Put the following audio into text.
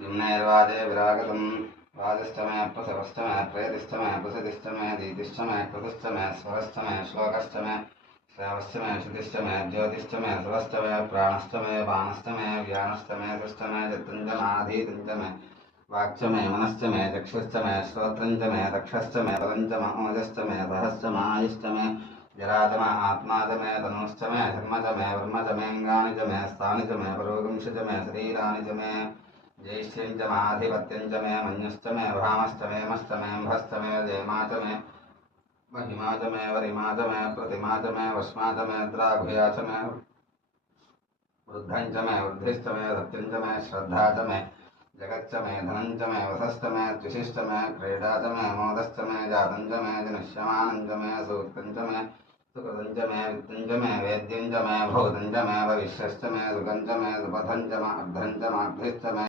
निम्नैर्वादे विरागतं वादिष्ट मे प्रसवश्च मे प्रेतिश्च मे प्रसिद्धिश्च मे दीतिश्च मे कृतिश्च मे स्वरश्च मे श्लोकश्च मे श्रावश्च मे श्रुतिश्च मे ज्योतिश्च मे सुरश्च मे प्राणश्च मे बाणश्च मे व्यानश्च मे सुश्च मे चित्तञ्च माधीतञ्च मे वाक्च मे मनश्च मे चक्षुश्च मे श्रोत्रञ्च मे दक्षश्च मे बलञ्च ओजश्च मे सहश्च मायुश्च मे जरा च मे आत्मा च मे तनुश्च मे धर्म च मे ब्रह्म च मेऽङ्गानि च मे स्थानि च मे पुरोगंश च मे शरीराणि च मे ज्येष्ठ्यं च माधिपत्यं च मे मन्युश्च मे भामश्च मे मश्च मे म्भश्च मे जयमा च मे महिमा च मे वरिमा च मे प्रतिमा च मे वस्मा च मे द्राघुया च मे वृद्धं च मे वृद्धिश्च मे सत्यं च मे श्रद्धा च मे जगच्च मे धनं च मे वसश्च मे त्रिशिश्च मे क्रीडा च मे मोदश्च मे जातं च मे जनिष्यमानं च मे सूक्तं च मे सुकृतं च मे वित्तं च मे वेद्यं च मे भूतं च मे भविष्यश्च मे सुखं च मे सुपथं च मे अर्धं च मार्धिश्च मे